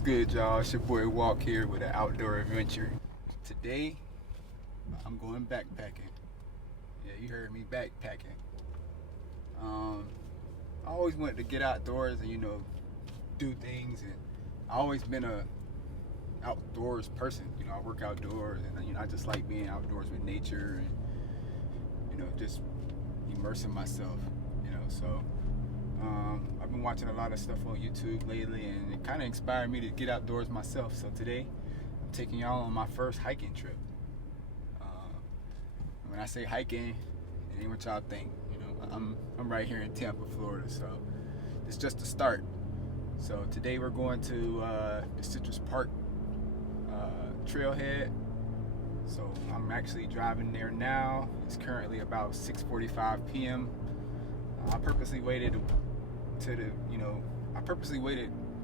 What's good, y'all? It's your boy Walk here with an outdoor adventure. Today, I'm going backpacking. Yeah, you heard me, backpacking. I always wanted to get outdoors and do things, and I always been a outdoors person. I work outdoors, and I just like being outdoors with nature and just immersing myself. So I've been watching a lot of stuff on YouTube lately, and it kind of inspired me to get outdoors myself. So today, I'm taking y'all on my first hiking trip. When I say hiking, it ain't what y'all think. I'm right here in Tampa, Florida, so it's just a start. So today we're going to the Citrus Park trailhead. So I'm actually driving there now. It's currently about 6:45 p.m. I purposely waited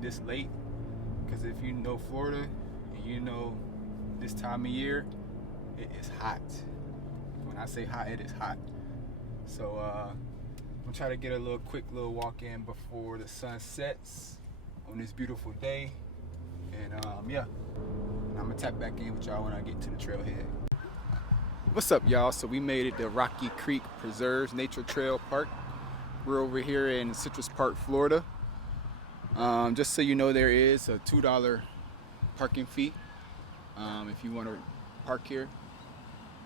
this late because if you know Florida and you know this time of year, it is hot. When I say hot, it is hot. So I'm gonna try to get a quick little walk in before the sun sets on this beautiful day, and I'm gonna tap back in with y'all when I get to the trailhead. What's up, y'all? So we made it to Rocky Creek Preserves Nature Trail Park. We're over here in Citrus Park, Florida. Just so you know, there is a $2 parking fee. If you want to park here,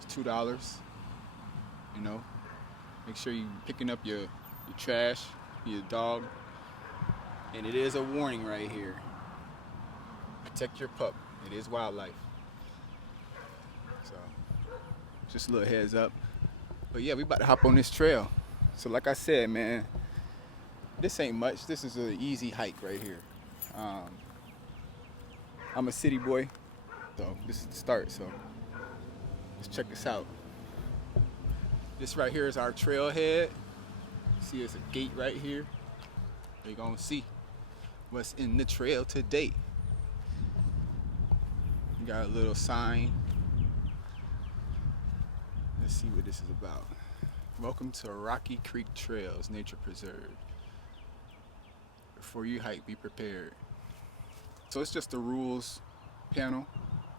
it's $2. Make sure you're picking up your trash, your dog. And it is a warning right here. Protect your pup. It is wildlife. So, just a little heads up. But yeah, we about to hop on this trail. So like I said, man, this ain't much. This is an easy hike right here. I'm a city boy, so this is the start. So let's check this out. This right here is our trailhead. See, there's a gate right here. You're gonna see what's in the trail today. You got a little sign. Let's see what this is about. Welcome to Rocky Creek Trails Nature Preserve. Before you hike, be prepared. So it's just the rules panel.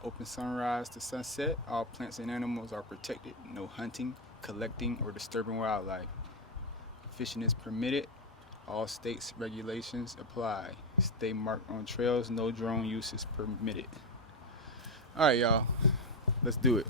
Open sunrise to sunset. All plants and animals are protected. No hunting, collecting, or disturbing wildlife. Fishing is permitted. All states' regulations apply. Stay marked on trails. No drone use is permitted. All right, y'all. Let's do it.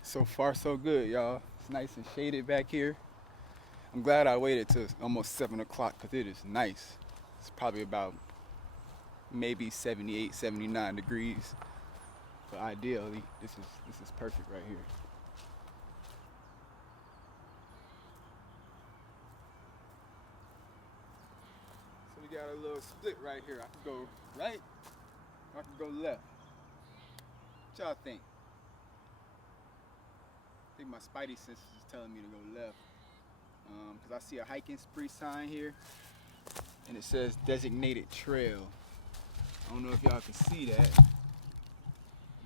So far, so good, y'all. It's nice and shaded back here. I'm glad I waited till almost 7 o'clock because it is nice. It's probably about maybe 78, 79 degrees. But ideally, this is perfect right here. So we got a little split right here. I can go right, or I can go left. What y'all think? I think my spidey sense is telling me to go left, because I see a hiking spree sign here, and it says designated trail. I don't know if y'all can see that,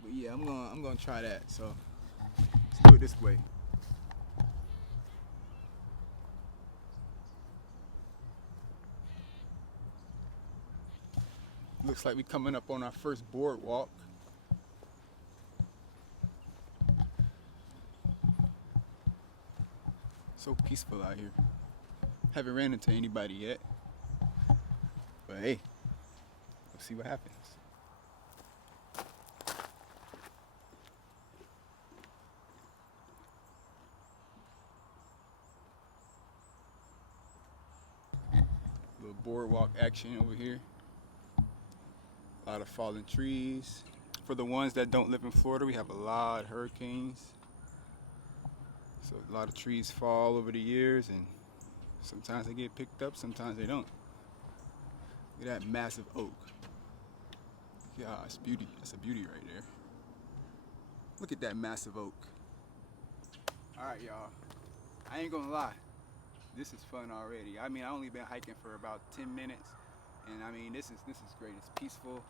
but yeah, I'm gonna try that. So let's do it this way. Looks like we're coming up on our first boardwalk. So peaceful out here. Haven't ran into anybody yet, but hey, let's see what happens. Little boardwalk action over here. A lot of fallen trees. For the ones that don't live in Florida, we have a lot of hurricanes. So a lot of trees fall over the years, and sometimes they get picked up, sometimes they don't. Look at that massive oak. Yeah, it's beauty. That's a beauty right there. Look at that massive oak. All right, y'all. I ain't gonna lie. this is fun already. I mean, I only been hiking for about 10 minutes, and I mean, this is great. It's peaceful.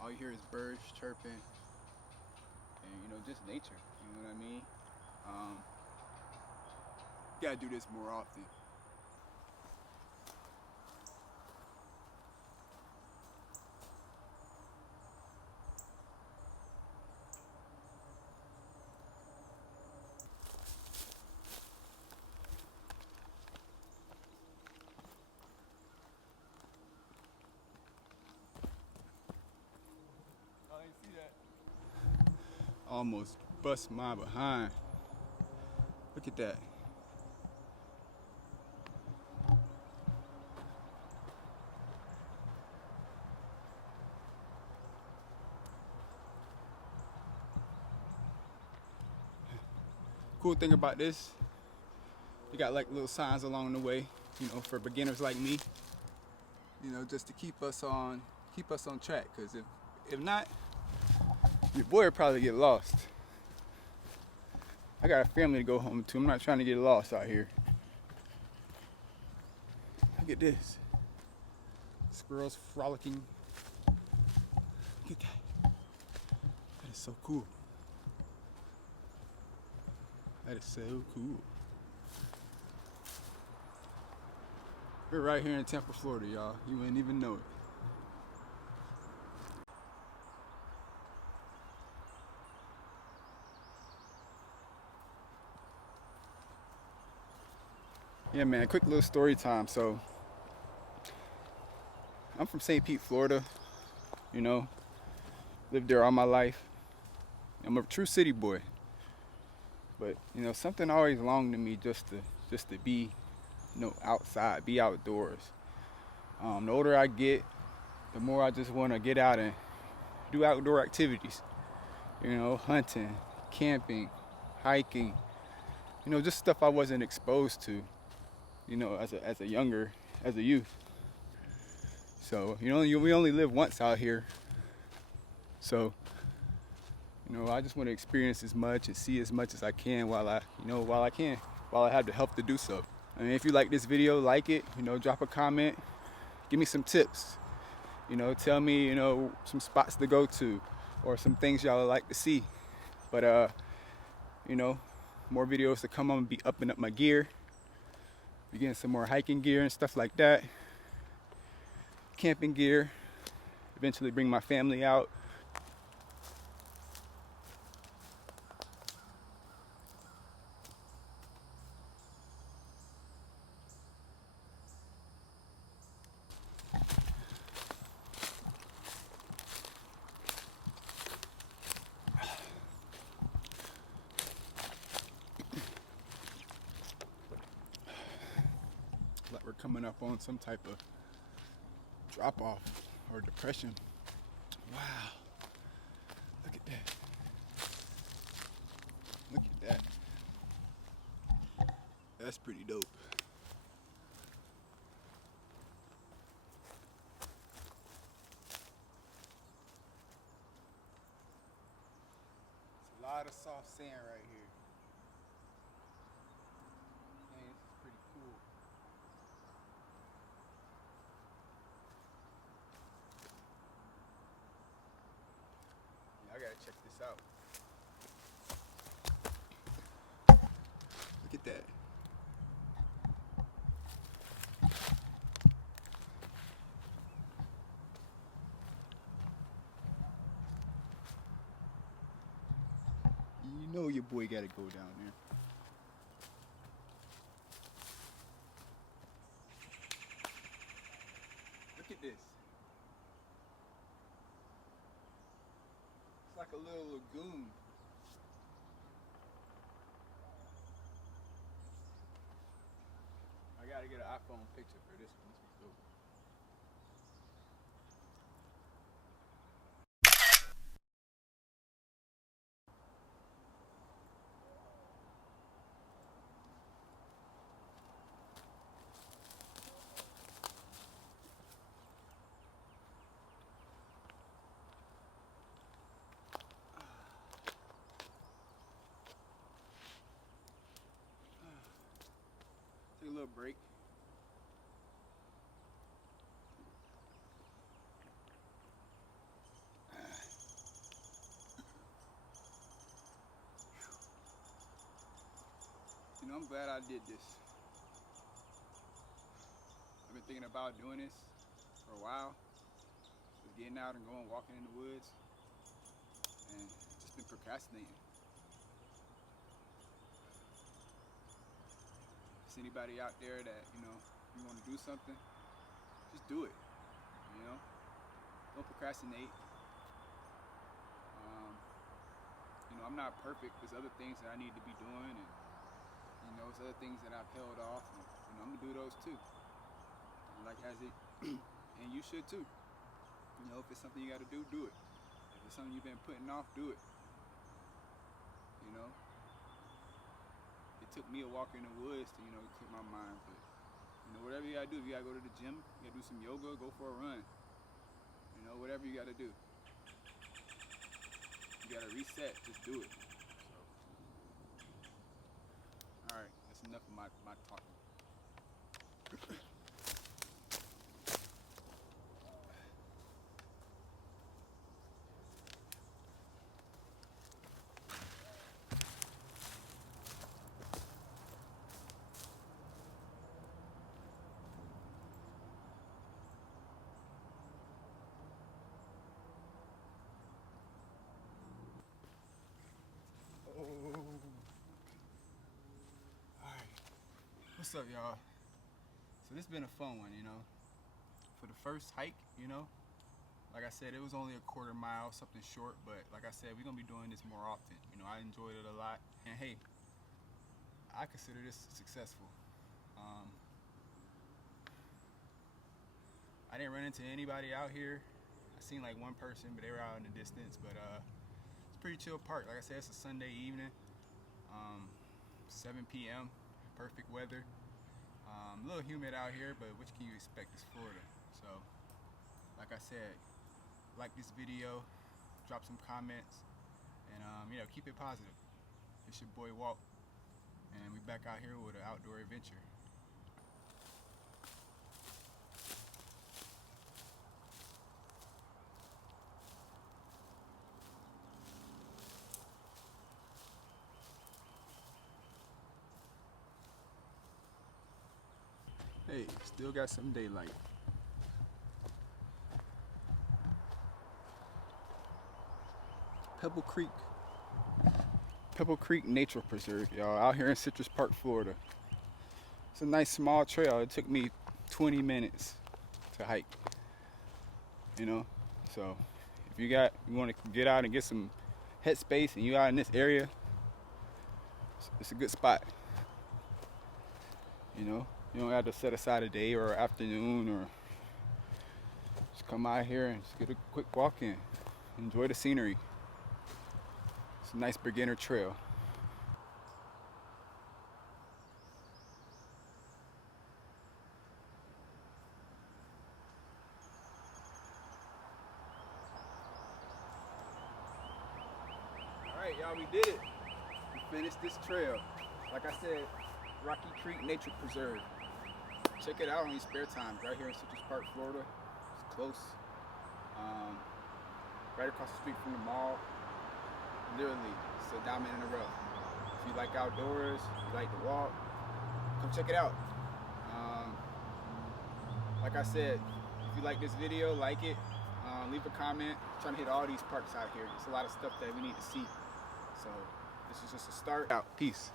All you hear is birds chirping, and you know, just nature. You know what I mean? Um, gotta do this more often. Oh, you see that? Almost bust my behind. Look at that. Cool thing about this, you got like little signs along the way, you know, for beginners like me, you know, just to keep us on track. Cause if not, your boy would probably get lost. I got a family to go home to. I'm not trying to get lost out here. Look at this. Squirrels frolicking. Look at that. That is so cool. That is so cool. We're right here in Tampa, Florida, y'all. You wouldn't even know it. Yeah, man, quick little story time. So, I'm from St. Pete, Florida. You know, lived there all my life. I'm a true city boy. But, you know, something always longed to me just to be, you know, outside, be outdoors. The older I get, the more I just want to get out and do outdoor activities. You know, hunting, camping, hiking. You know, just stuff I wasn't exposed to, you know, as a youth. So, you know, we only live once out here. So, you know, I just want to experience as much and see as much as I can while I have the help to do so. I mean, if you like this video, like it, you know, drop a comment, give me some tips. You know, tell me, you know, some spots to go to or some things y'all would like to see. But, you know, more videos to come on, be upping up my gear, be getting some more hiking gear and stuff like that. Camping gear, eventually bring my family out. Like we're coming up on some type of drop off or depression. Wow. Look at that. Look at that. That's pretty dope. It's a lot of soft sand right here. Man, this is pretty cool. Yeah, I gotta check this out. Look at that. You know your boy gotta go down there. Look at this. It's like a little lagoon. I gotta get an iPhone picture for this one. This one's dope. Take a little break. You know, I'm glad I did this. I've been thinking about doing this for a while. Just getting out and going walking in the woods, and just been procrastinating. If there's anybody out there that, you know, you want to do something, just do it. You know, don't procrastinate. You know, I'm not perfect. There's other things that I need to be doing, and you know, there's other things that I've held off, and you know, I'm gonna do those too. Like as it, and you should too. You know, if it's something you got to do, do it. If it's something you've been putting off, do it. You know, it took me a walk in the woods to, you know, clear my mind, but you know, whatever you gotta do, if you gotta go to the gym, you gotta do some yoga, go for a run. You know, whatever you gotta do. You gotta reset, just do it. So, all right, that's enough of my talking. Oh. Alright. What's up, y'all? So this has been a fun one, you know. For the first hike, you know, like I said, it was only a quarter mile, something short, but like I said, we're gonna be doing this more often. You know, I enjoyed it a lot. And hey, I consider this successful. I didn't run into anybody out here. I seen like one person, but they were out in the distance, but it's a pretty chill park. Like I said, it's a Sunday evening, 7 p.m., perfect weather. A little humid out here, but what can you expect? It's Florida. So, like I said, like this video, drop some comments, and you know, keep it positive. It's your boy Walt, and we back out here with an outdoor adventure. Hey, still got some daylight. Pebble Creek Nature Preserve, y'all, out here in Citrus Park, Florida. It's a nice small trail. It took me 20 minutes to hike, you know. So if you want to get out and get some headspace and you out in this area, it's a good spot. You know, you don't have to set aside a day or afternoon, or just come out here and just get a quick walk in. Enjoy the scenery. It's a nice beginner trail. Alright, y'all, we did it. We finished this trail. Like I said, Rocky Creek Nature Preserve. Check it out on your spare time. Right here in Citrus Park, Florida. It's close. Right across the street from the mall. Literally, it's a diamond in the rough. If you like outdoors, you like to walk, come check it out. Like I said, if you like this video, like it, leave a comment. I'm trying to hit all these parks out here. There's a lot of stuff that we need to see. So this is just a start. Out. Peace.